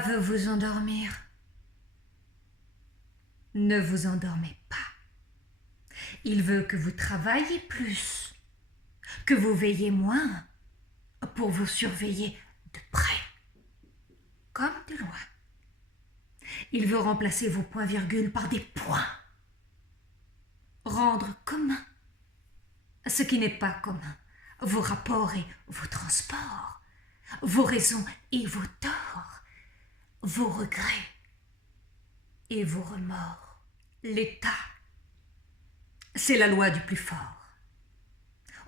veut vous endormir. Ne vous endormez pas. Il veut que vous travailliez plus, que vous veillez moins, pour vous surveiller de près, comme de loin. Il veut remplacer vos points-virgules par des points. Rendre commun ce qui n'est pas commun, vos rapports et vos transports, vos raisons et vos torts, vos regrets et vos remords. L'État, c'est la loi du plus fort,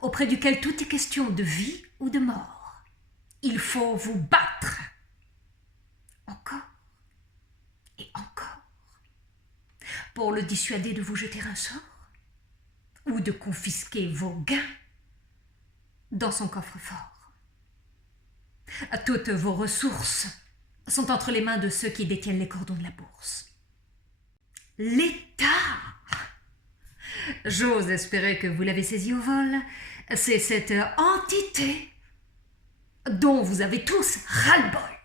auprès duquel tout est question de vie ou de mort. Il faut vous battre, encore et encore, pour le dissuader de vous jeter un sort ou de confisquer vos gains dans son coffre-fort. Toutes vos ressources sont entre les mains de ceux qui détiennent les cordons de la bourse. L'État, j'ose espérer que vous l'avez saisi au vol, c'est cette entité dont vous avez tous ras-le-bol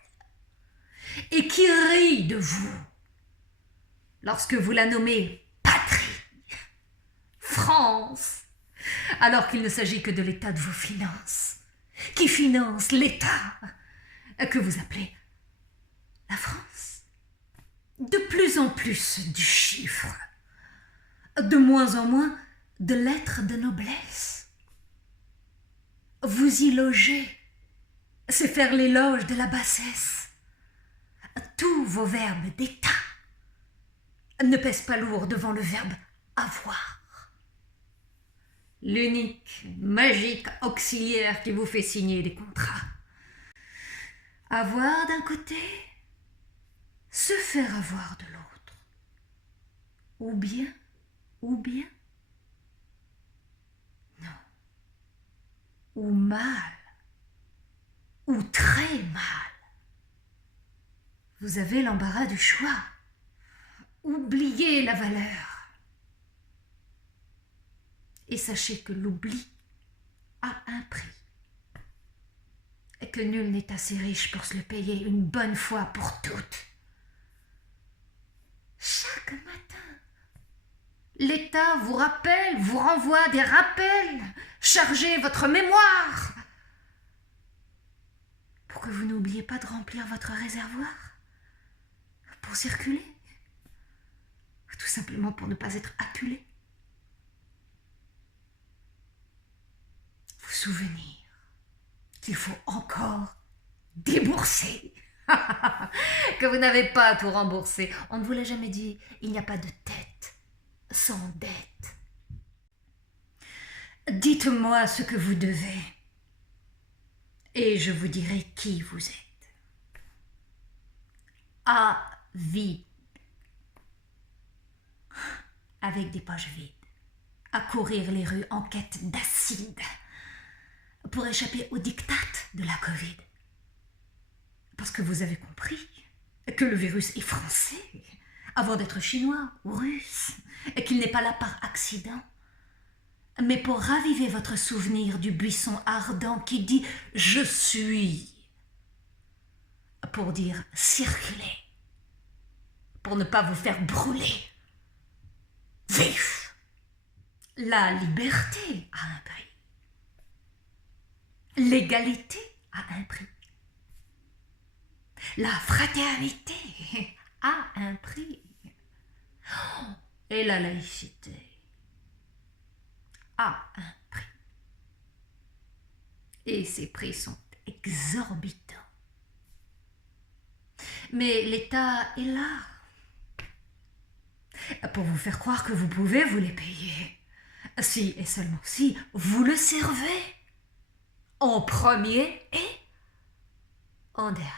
et qui rit de vous lorsque vous la nommez patrie, France, alors qu'il ne s'agit que de l'état de vos finances, qui finance l'état que vous appelez la France. De plus en plus du chiffre, de moins en moins de lettres de noblesse. Vous y logez, c'est faire l'éloge de la bassesse. Tous vos verbes d'état ne pèsent pas lourd devant le verbe avoir. L'unique, magique auxiliaire qui vous fait signer des contrats. Avoir d'un côté, se faire avoir de l'autre. Ou bien, non. Ou mal, ou très mal. Vous avez l'embarras du choix. Oubliez la valeur. Et sachez que l'oubli a un prix. Et que nul n'est assez riche pour se le payer une bonne fois pour toutes. Chaque matin, l'État vous rappelle, vous renvoie des rappels. Chargez votre mémoire pour que vous n'oubliez pas de remplir votre réservoir pour circuler. Tout simplement pour ne pas être acculé. Vous souvenir qu'il faut encore débourser. Que vous n'avez pas tout remboursé. On ne vous l'a jamais dit, il n'y a pas de tête sans dette. Dites-moi ce que vous devez, et je vous dirai qui vous êtes. Avide, avec des poches vides, à courir les rues en quête d'acide, pour échapper aux diktats de la Covid. Parce que vous avez compris que le virus est français, avant d'être chinois ou russe, et qu'il n'est pas là par accident, mais pour raviver votre souvenir du buisson ardent qui dit « je suis », pour dire « circuler », pour ne pas vous faire brûler. Vif! La liberté a un prix. L'égalité a un prix. La fraternité a un prix. Et la laïcité a un prix. Et ces prix sont exorbitants. Mais l'État est là pour vous faire croire que vous pouvez vous les payer. Si et seulement si vous le servez en premier et en dernier.